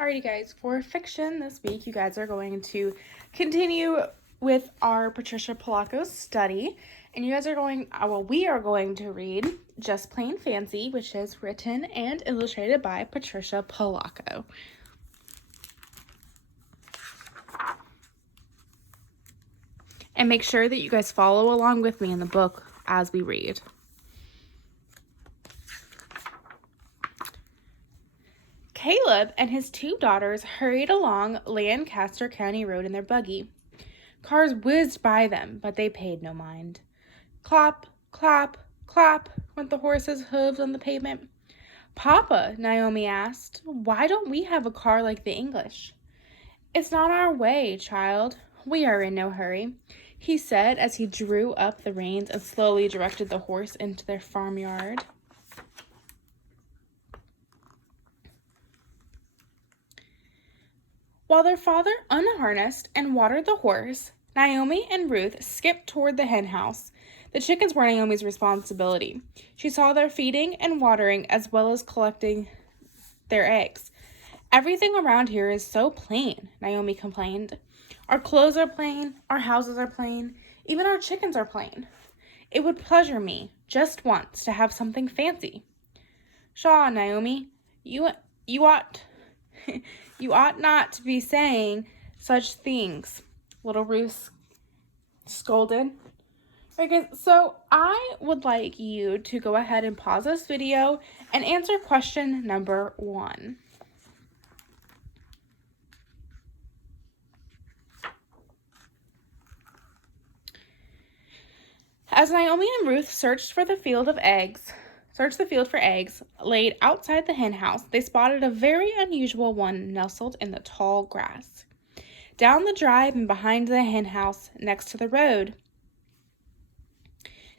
Alrighty guys, for fiction this week, you guys are going to continue with our Patricia Polacco study. And you guys are we are going to read Just Plain Fancy, which is written and illustrated by Patricia Polacco. And make sure that you guys follow along with me in the book as we read. Caleb and his two daughters hurried along Lancaster County Road in their buggy. Cars whizzed by them, but they paid no mind. Clop, clop, clop went the horses' hooves on the pavement. Papa, Naomi asked, why don't we have a car like the English? It's not our way, child. We are in no hurry, he said as he drew up the reins and slowly directed the horse into their farmyard. While their father unharnessed and watered the horse, Naomi and Ruth skipped toward the hen house. The chickens were Naomi's responsibility. She saw their feeding and watering as well as collecting their eggs. Everything around here is so plain, Naomi complained. Our clothes are plain, our houses are plain, even our chickens are plain. It would pleasure me, just once, to have something fancy. Pshaw, Naomi, you ought not to be saying such things, little Ruth scolded. Okay, so I would like you to go ahead and pause this video and answer question number 1. As Naomi and Ruth searched the field for eggs laid outside the hen house, they spotted a very unusual one nestled in the tall grass. Down the drive and behind the hen house, next to the road.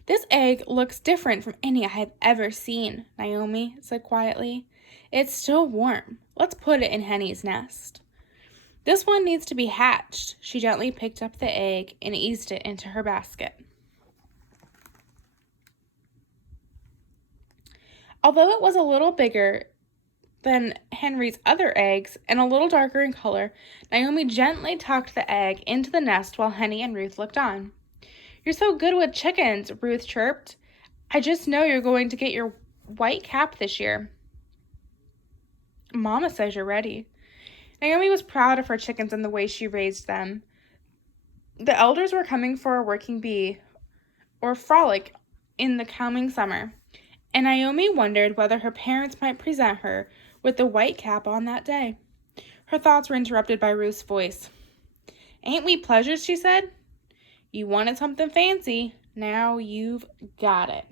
This egg looks different from any I have ever seen, Naomi said quietly. It's still warm. Let's put it in Henny's nest. This one needs to be hatched. She gently picked up the egg and eased it into her basket. Although it was a little bigger than Henry's other eggs and a little darker in color, Naomi gently tucked the egg into the nest while Henny and Ruth looked on. You're so good with chickens, Ruth chirped. I just know you're going to get your white cap this year. Mama says you're ready. Naomi was proud of her chickens and the way she raised them. The elders were coming for a working bee or frolic in the coming summer, and Naomi wondered whether her parents might present her with the white cap on that day. Her thoughts were interrupted by Ruth's voice. Ain't we pleasures, she said. You wanted something fancy. Now you've got it.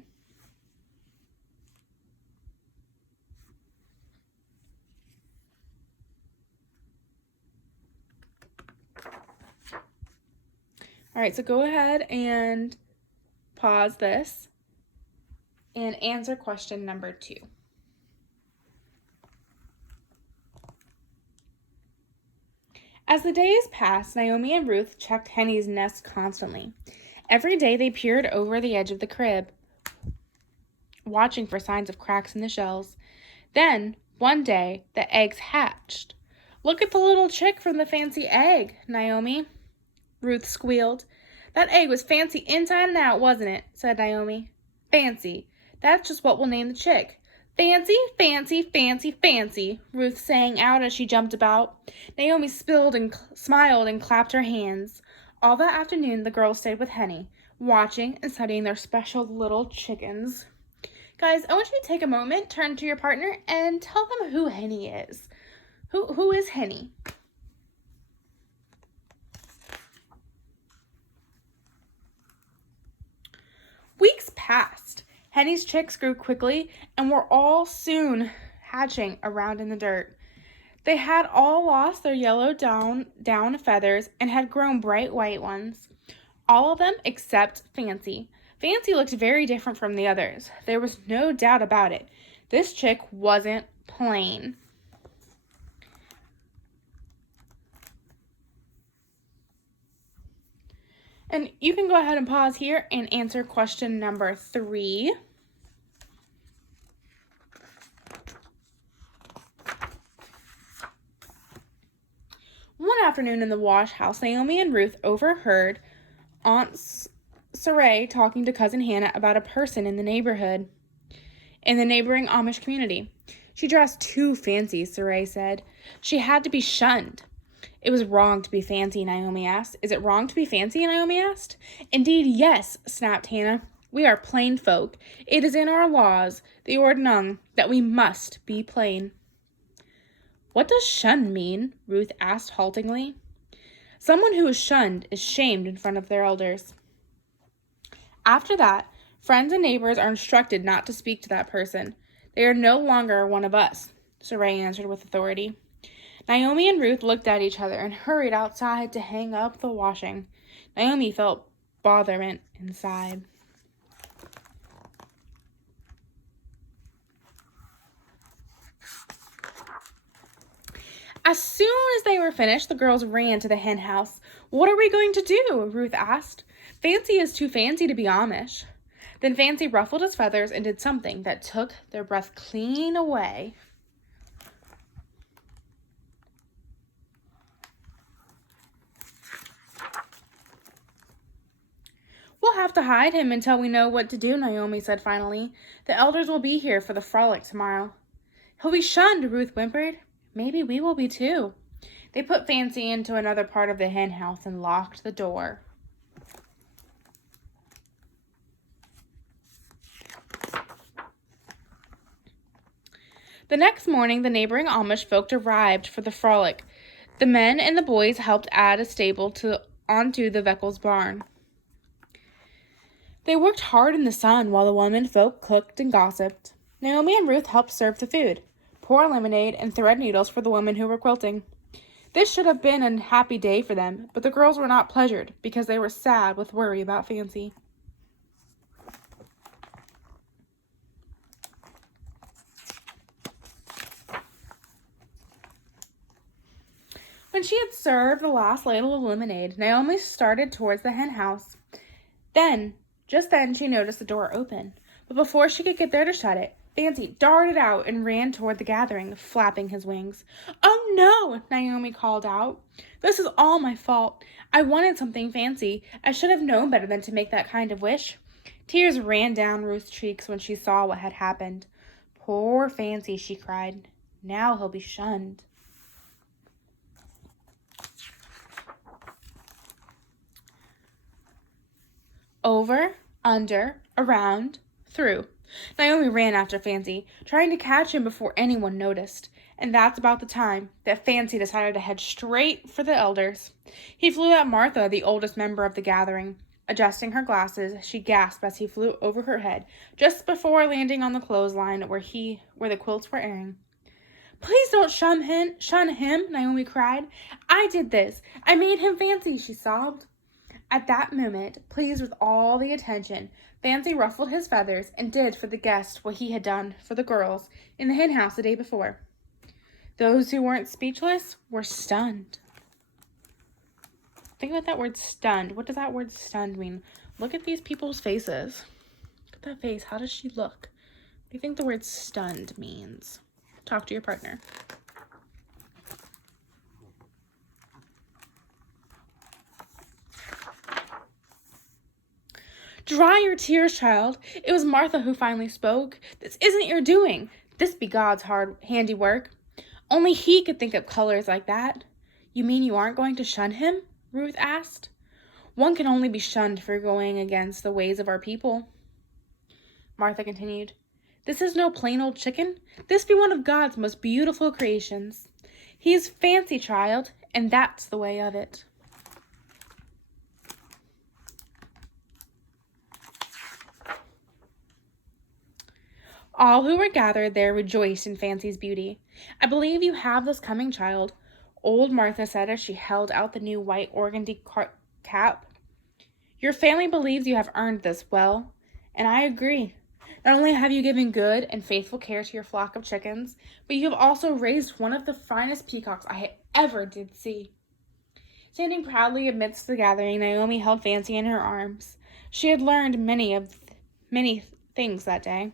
All right, so go ahead and pause this and answer question number 2. As the days passed, Naomi and Ruth checked Henny's nest constantly. Every day they peered over the edge of the crib, watching for signs of cracks in the shells. Then, one day, the eggs hatched. Look at the little chick from the fancy egg, Naomi, Ruth squealed. That egg was fancy inside and out, wasn't it? Said Naomi. Fancy. That's just what we'll name the chick. Fancy, fancy, fancy, fancy, Ruth sang out as she jumped about. Naomi smiled and clapped her hands. All that afternoon, the girls stayed with Henny, watching and studying their special little chickens. Guys, I want you to take a moment, turn to your partner, and tell them who Henny is. Who is Henny? Weeks passed. Henny's chicks grew quickly and were all soon hatching around in the dirt. They had all lost their yellow down feathers and had grown bright white ones. All of them except Fancy. Fancy looked very different from the others. There was no doubt about it. This chick wasn't plain. And you can go ahead and pause here and answer question number 3. afternoon in the wash house, Naomi and Ruth overheard Aunt Sarai talking to Cousin Hannah about a person in the neighboring Amish community. She dressed too fancy, Sarai said. She had to be shunned. It was wrong to be fancy, Naomi asked. Is it wrong to be fancy, Naomi asked. Indeed, yes, snapped Hannah. We are plain folk. It is in our laws, the Ordnung, that we must be plain. What does shunned mean? Ruth asked haltingly. Someone who is shunned is shamed in front of their elders. After that, friends and neighbors are instructed not to speak to that person. They are no longer one of us, Sarai answered with authority. Naomi and Ruth looked at each other and hurried outside to hang up the washing. Naomi felt botherment inside. As soon as they were finished, the girls ran to the hen house. What are we going to do? Ruth asked. Fancy is too fancy to be Amish. Then Fancy ruffled his feathers and did something that took their breath clean away. We'll have to hide him until we know what to do, Naomi said finally. The elders will be here for the frolic tomorrow. He'll be shunned, Ruth whimpered. Maybe we will be too. They put Fancy into another part of the hen house and locked the door. The next morning, the neighboring Amish folk arrived for the frolic. The men and the boys helped add a stable onto the Veckles barn. They worked hard in the sun while the women folk cooked and gossiped. Naomi and Ruth helped serve the food, pour lemonade, and thread needles for the women who were quilting. This should have been a happy day for them, but the girls were not pleasured because they were sad with worry about Fancy. When she had served the last ladle of lemonade, Naomi started towards the hen house. Just then, she noticed the door open. But before she could get there to shut it, Fancy darted out and ran toward the gathering, flapping his wings. Oh no, Naomi called out. This is all my fault. I wanted something fancy. I should have known better than to make that kind of wish. Tears ran down Ruth's cheeks when she saw what had happened. Poor Fancy, she cried. Now he'll be shunned. Over, under, around, through. Naomi ran after Fancy, trying to catch him before anyone noticed. And that's about the time that Fancy decided to head straight for the elders. He flew at Martha, the oldest member of the gathering. Adjusting her glasses, she gasped as he flew over her head, just before landing on the clothesline where the quilts were airing. Please don't shun him, Naomi cried. I did this. I made him fancy, she sobbed. At that moment, pleased with all the attention, Fancy ruffled his feathers and did for the guests what he had done for the girls in the hen house the day before. Those who weren't speechless were stunned. Think about that word stunned. What does that word stunned mean? Look at these people's faces. Look at that face. How does she look? What do you think the word stunned means? Talk to your partner. Dry your tears, child. It was Martha who finally spoke. This isn't your doing. This be God's hard handiwork. Only he could think up colors like that. You mean you aren't going to shun him? Ruth asked. One can only be shunned for going against the ways of our people. Martha continued. This is no plain old chicken. This be one of God's most beautiful creations. He is fancy, child, and that's the way of it. All who were gathered there rejoiced in Fancy's beauty. I believe you have this coming, child, old Martha said as she held out the new white organdy cap. Your family believes you have earned this well, and I agree. Not only have you given good and faithful care to your flock of chickens, but you have also raised one of the finest peacocks I ever did see. Standing proudly amidst the gathering, Naomi held Fancy in her arms. She had learned many things that day.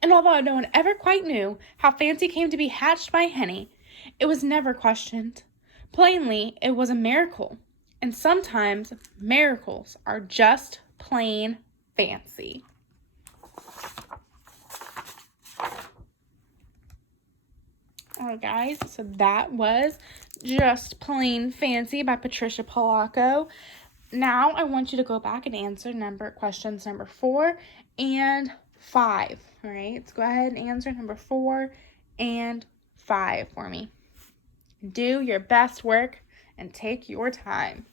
And although no one ever quite knew how Fancy came to be hatched by Henny, it was never questioned. Plainly, it was a miracle. And sometimes miracles are just plain fancy. Alright, guys, so that was Just Plain Fancy by Patricia Polacco. Now I want you to go back and answer questions number 4 and 5. All right, let's go ahead and answer number 4 and 5 for me. Do your best work and take your time.